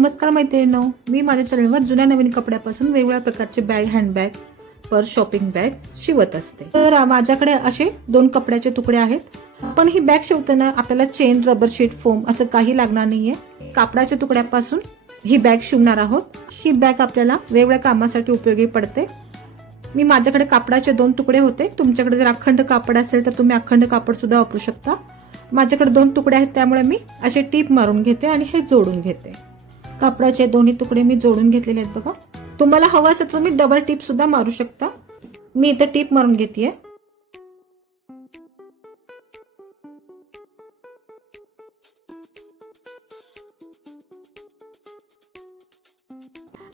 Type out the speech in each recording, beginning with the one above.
नमस्कार मैत्रिणींनो, मी माझ्या चॅनलवर जुन्या नवीन कपड्यापासून वेगवेगळ्या प्रकारचे bag, handbag, purse, shopping bag शिवत असते। तर माझ्याकडे असे 2 कपड्याचे तुकडे आहेत। पण ही बॅग शिवताना आपल्याला चेन, रबर शीट, फोम असं काही लागणार नाहीये। कापडाच्या तुकड्यापासून ही बॅग शिवणार आहोत। ही बॅग आपल्याला वेगवेगळ्या कामासाठी उपयोगी पडते। मी माझ्याकडे कापडाचे 2 तुकडे होते। तुमच्याकडे जर अखंड कापड असेल तर तुम्ही अखंड कापड सुद्धा वापरू शकता। माझ्याकडे 2 तुकडे आहेत, त्यामुळे मी असे टीप मारून घेते आणि हे जोडून घेते। कापडाचे दोन्ही तुकडे मी जोडून घेतलेले आहेत बघा। तुम्हाला हवं असेल तर तुम्ही डबल टीप सुद्धा मारू शकता। मी इथे टीप मारून घेतेय।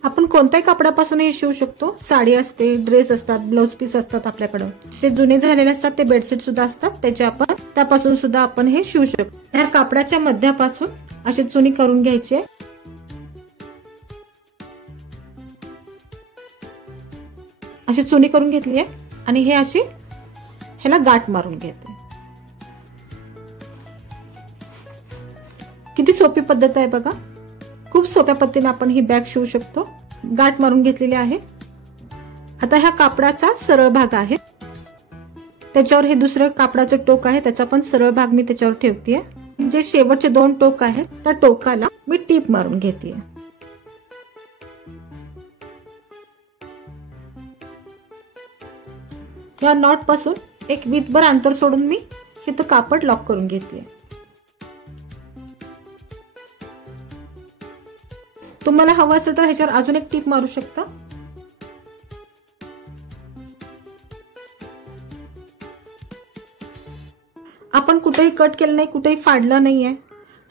आपण कोणत्याही कापडापासून हे शिवू शकतो। साडी असते, ड्रेस असतात, ब्लाउज पीस असतात आपल्याकडे। जे जुने झालेले असतात ते बेडशीट सुद्धा असतात, त्यापासून सुद्धा आपण हे शिवू शकतो। या कापडाच्या मध्यापासून अशी चुनी करून घ्यायची। अशी चुनी करून घेतली आहे आणि हे अशी ह्याला गाठ मारून घेते। किती सोपी पद्धत आहे बघा। खूप सोप्या पद्धतीने आपण ही बॅग शिवू शकतो। गाठ मारून घेतलेली आहे। आता ह्या कापडाचा सरळ भाग आहे, त्याच्यावर हे दुसरं कापडाचं टोक आहे, त्याचा पण सरळ भाग मी त्याच्यावर ठेवतेय। जे शेवटचे 2 टोक आहेत त्या टोकाला मी टीप मारून घेतेय। या नॉट पासून एक वीतभर अंतर सोडून मी इथं कापड लॉक करून घेतेय। तुम्हाला हवं असेल तर ह्याच्यावर अजून एक टीप मारू शकता। आपण कुठेही कट केलं नाही, कुठेही फाडलं नाहीये।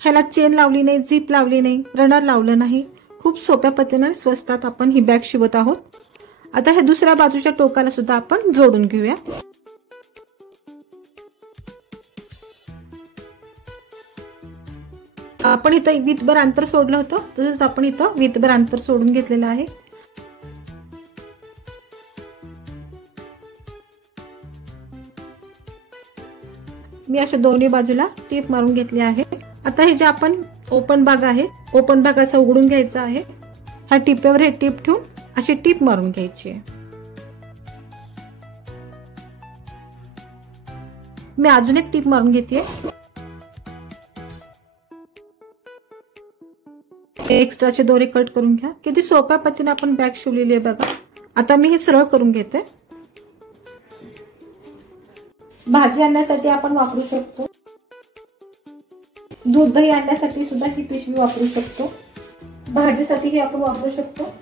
ह्याला चेन लावली नाही, झिप लावली नाही, रनर लावलं नाही। खूप सोप्या पद्धतीने स्वस्तात आपण ही बॅग शिवत आहोत। आता ह्या दुसऱ्या बाजूच्या टोकाला सुद्धा आपण जोडून घेऊया। आपण इथं वीतभर अंतर सोडलं होतं, तसंच आपण इथं वीतभर अंतर सोडून घेतलेलं आहे। मी अशा दोन्ही बाजूला टीप मारून घेतली आहे। आता हे जे आपण ओपन भाग आहे, ओपन भाग असा उघडून घ्यायचा आहे। ह्या टिपेवर हे टीप ठेवून अशी टीप मारून घ्यायची आहे। मी अजून एक टीप मारून घेतेय। एक्स्ट्राचे दोरे कट करून घ्या। किती सोप्या पद्धतीने आपण बॅग शिवलेली आहे बघा। आता मी हे सरळ करून घेते। भाजी आणण्यासाठी आपण वापरू शकतो। दूध दही आणण्यासाठी सुद्धा ही पिशवी वापरू शकतो। भाजीसाठी हे आपण वापरू शकतो।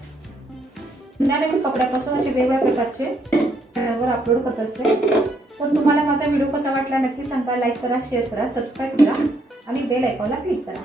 नवीन कपड्यापासून असे वेगवेगळ्या प्रकारचे चॅनलवर अपलोड करत असते। तर तुम्हाला माझा व्हिडिओ कसा वाटला नक्की सांगा। लाईक करा, शेअर करा, सबस्क्राईब करा आणि बेल आयकॉनला क्लिक करा।